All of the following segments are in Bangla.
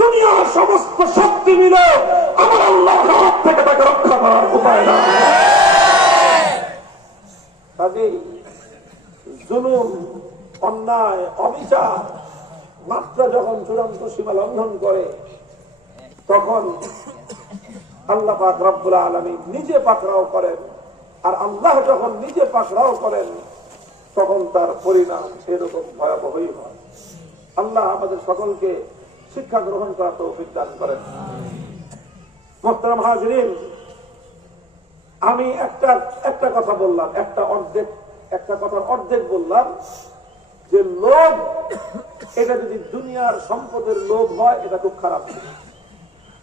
দুনিয়ার সমস্ত শক্তি মিলে আমার আল্লাহর হাত থেকে তাকে রক্ষা করার উপায় না জুলুম, অন্যায়, অবিচার, মাত্রা যখন চূড়ান্ত সীমা লঙ্ঘন করে, তখন আল্লাহ পাক রব্বুল আলমী নিজে পাকড়াও করেন। আর আল্লাহ যখন নিজে পাকড়াও করেন তখন তার পরিণাম এরকম ভয়াবহই হয়। আল্লাহ আমাদের সকলকে শিক্ষা গ্রহণ করা তৌফিক দান করেন। আমি একটা একটা কথা বললাম, একটা অর্ধেক, একটা কথার অর্ধেক বললাম যে লোভ, এটা যদি দুনিয়ার সম্পদের লোভ হয়, এটা খুব খারাপ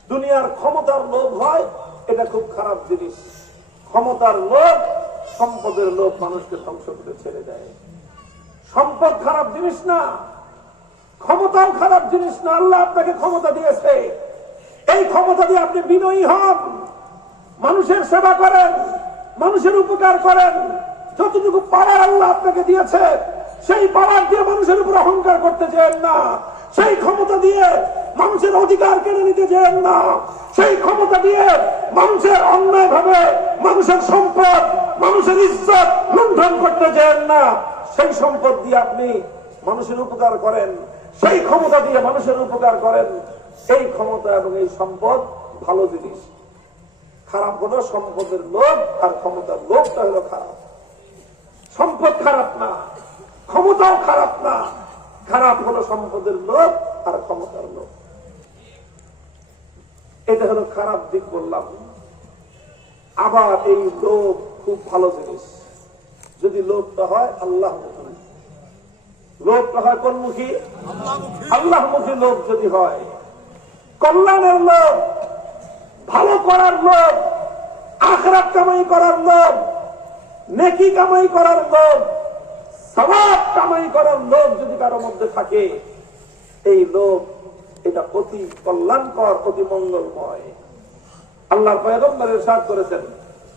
দুনিয়ার ক্ষমতার লোভ হয়, এটা খুব খারাপ জিনিস। ক্ষমতার লোভ সম্পদের লোভ মানুষকে ধ্বংস করে ছেড়ে দেয়। সম্পদ খারাপ জিনিস না, ক্ষমতাও খারাপ জিনিস না, আল্লাহ আপনাকে ক্ষমতা দিয়েছে। এই ক্ষমতা দিয়ে আপনি বিনয়ী হন, মানুষের সেবা করেন, মানুষের উপকার করেন। যতটুকু পাওয়ার আল্লাহ আপনাকে দিয়েছে, সেই পাওয়ার দিয়ে মানুষের উপর অহংকার করতে চান না। সেই ক্ষমতা দিয়ে মানুষের অধিকার কেড়ে নিতে চান না। সেই ক্ষমতা দিয়ে মানুষের অন্যায় ভাবে মানুষের সম্পদ, মানুষের ইজ্জত লুণ্ঠন করতে চান না। সেই সম্পদ দিয়ে আপনি মানুষের উপকার করেন, সেই ক্ষমতা দিয়ে মানুষের উপকার করেন। এই ক্ষমতা এবং এই সম্পদ ভালো জিনিস। খারাপ হলো সম্পদের লোভ, আর ক্ষমতার লোভটা হলো খারাপ। সম্পদ খারাপ না, ক্ষমতাও খারাপ না। খারাপ হলো সম্পদের লোভ, আর ক্ষমতার লোভ। এটা হলো খারাপ দিক বললাম। আবার এই লোভ খুব ভালো জিনিস। যদি লোভটা হয়, আল্লাহ লোভটা হয় কোন কোনমুখী আল্লাহমুখী লোভ যদি হয়। কল্যাণের লোভ, ভালো করার লোভ, আখরাত কামাই করার লোভ, নেকি কামাই করার লোভ সবাব কামাই করার লোভ যদি কারও মধ্যে থাকে, এই লোভ এটা অতি কল্যাণকর, অতি মঙ্গলময়। আল্লাহ পয়গম্বরের সাথ করেছেন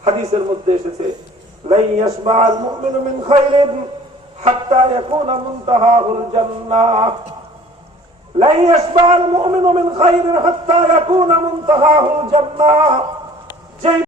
হাদিসের মধ্যে এসেছে লাই